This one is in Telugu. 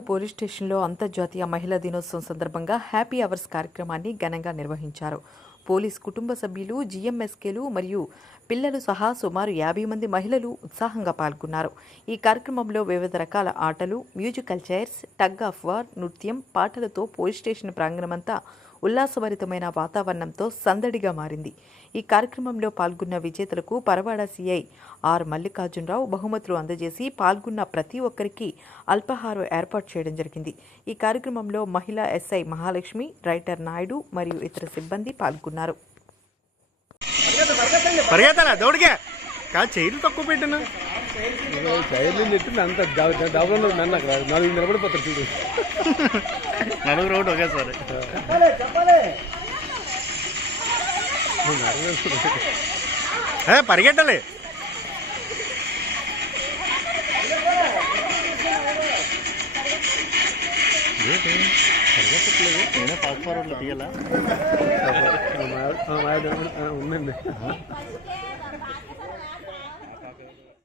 పోలీస్ స్టేషన్లో అంతర్జాతీయ మహిళా దినోత్సవం సందర్భంగా హ్యాపీ అవర్స్ కార్యక్రమాన్ని ఘనంగా నిర్వహించారు. పోలీస్ కుటుంబ సభ్యులు జీఎంఎస్కేలు మరియు పిల్లలు సహా సుమారు యాభై మంది మహిళలు ఉత్సాహంగా పాల్గొన్నారు. ఈ కార్యక్రమంలో వివిధ రకాల ఆటలు musical chairs tug of war నృత్యం పాటలతో పోలీస్ స్టేషన్ ప్రాంగణమంతా ఉల్లాసభరితమైన వాతావరణంతో సందడిగా మారింది. ఈ కార్యక్రమంలో పాల్గొన్న విజేతలకు పరవాడ సిఐ ఆర్ మల్లికార్జునరావు బహుమతులు అందజేసి పాల్గొన్న ప్రతి ఒక్కరికి అల్పాహారం ఏర్పాటు చేయడం జరిగింది. ఈ కార్యక్రమంలో మహిళా ఎస్ఐ మహాలక్ష్మి రైటర్ నాయుడు మరియు ఇతర సిబ్బంది పాల్గొన్నారు. పరిగెత్తాలా దౌడికే. కాదు చైర్లు తక్కువ పెట్టాను? చైర్లు అంత డబ్బులు నాలుగు నిలబడిపోతారు చూడు. నలుగురు ఒకటి ఒకేసారి. పరిగెట్టాలి నేనే ఫాస్ట్ ఫార్వర్డ్లో తీయాలా? ഒന്നുണ്ട്.